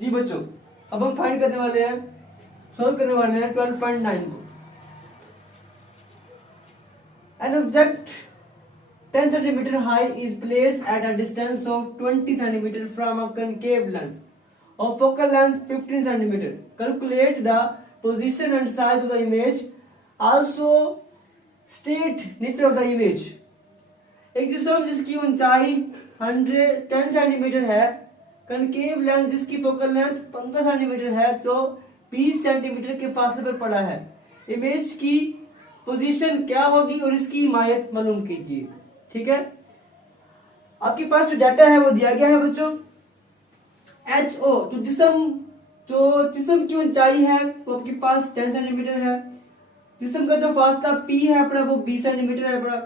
जी बच्चों, अब हम फाइंड करने वाले हैं, सोल्व करने वाले हैं 12.9 को। An object 10 centimeter high is placed at a distance of 20 centimeter from a concave lens of focal length 15 centimeter. Calculate the position and size of the image. Also state nature of the image. एक जिस्म जिसकी ऊंचाई 10 centimetre है, concave lens जिसकी focal length 15 centimetre है, तो 20 centimetre के फासले पर पड़ा है। इमेज की पोजीशन क्या होगी और इसकी मायत मालूम कीजिए। ठीक है, आपके पास जो डाटा है वो दिया गया है बच्चों। HO जो जिस्म की ऊंचाई है वो आपके पास 10 सेंटीमीटर है। जिस्म का जो फासला P है अपना वो 20 सेंटीमीटर है अपना।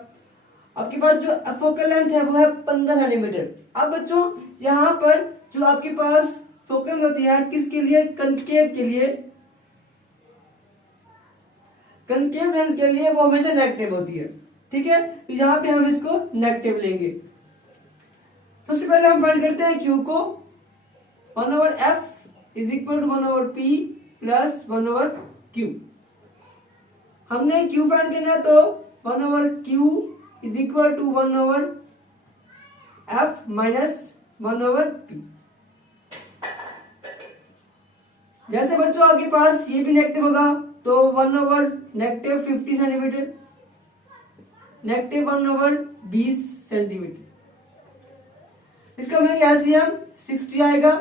आपके पास जो फोकल लेंथ है वो है 15 सेंटीमीटर। अब बच्चों यहाँ पर जो आपके पास फोकल लेंथ है किसके लिए? कनकेव के लिए। कनकेव लेंस के लिए वो हमेशा नेगेटिव होती है। ठीक है, तो यहाँ पे हम इसको नेगेटिव लेंगे। सबसे पहले हम फाइंड करते हैं Q को। 1/f is equal to 1/p plus 1/q। हमने Q फाइंड करना है तो 1/q is equal to 1/f minus 1/p। जैसे बच्चों आपके पास ये भी नेगेटिव होगा तो 1/-50 सेंटीमीटर, -1/20 सेंटीमीटर। इसका मिलेगा एलसीएम 60 आएगा।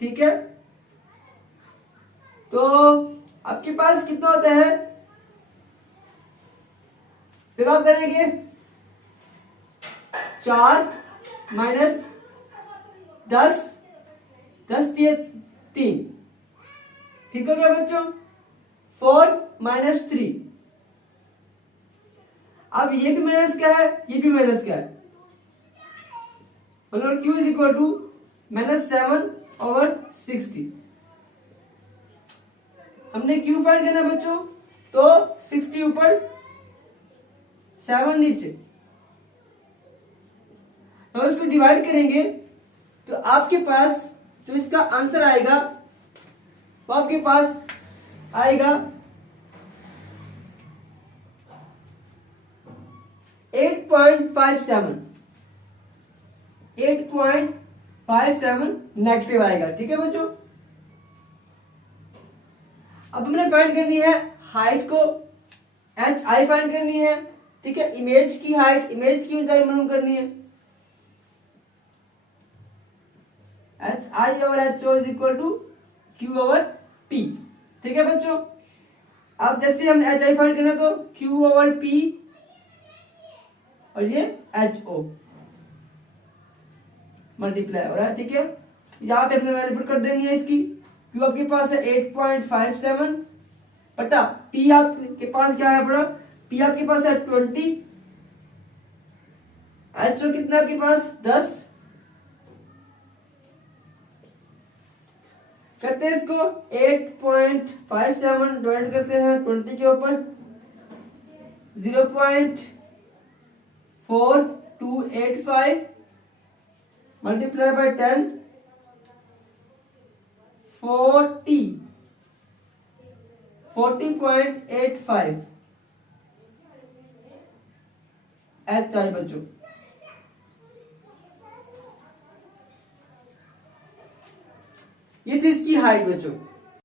ठीक है, तो आपके पास कितना होता है? फिर आप करेंगे 4 माइनस 10 दिए 3। ठीक हो गया बच्चों? 4 माइनस 3। अब ये भी माइनस क्या है, ये भी माइनस क्या है, मतलब Q इज इक्वल टू -7/60। हमने Q फाइंड करना बच्चों, तो 60 ऊपर 7 नीचे, हम इसको डिवाइड करेंगे तो आपके पास जो इसका आंसर आएगा वो आपके पास आएगा 8.57 नेगेटिव आएगा। ठीक है बच्चों, अब हमने फाइंड करनी है हाइट को, HI फाइंड करनी है। ठीक है, इमेज की हाइट, इमेज की ऊंचाई मालूम करनी है। HI और HO is equal to Q/P। ठीक है बच्चों, अब जैसे हमने HI फाइंड करना तो Q/P और ये HO मल्टीप्लाई हो रहा है। ठीक है, यहाँ पे अपने वैल्यू पुट कर देंगे इसकी। Q आपके पास है 8.57 बटा P आपके पास क्या है बड़ा? P आपके पास है 20, HO कितना आपके पास 10। करते हैं इसको 8.57 डिवाइड करते हैं 20 के ऊपर 0.4285 मल्टीप्लाई बाय 10 40.85 HI बच्चों। ये थी इसकी हाइट बच्चों।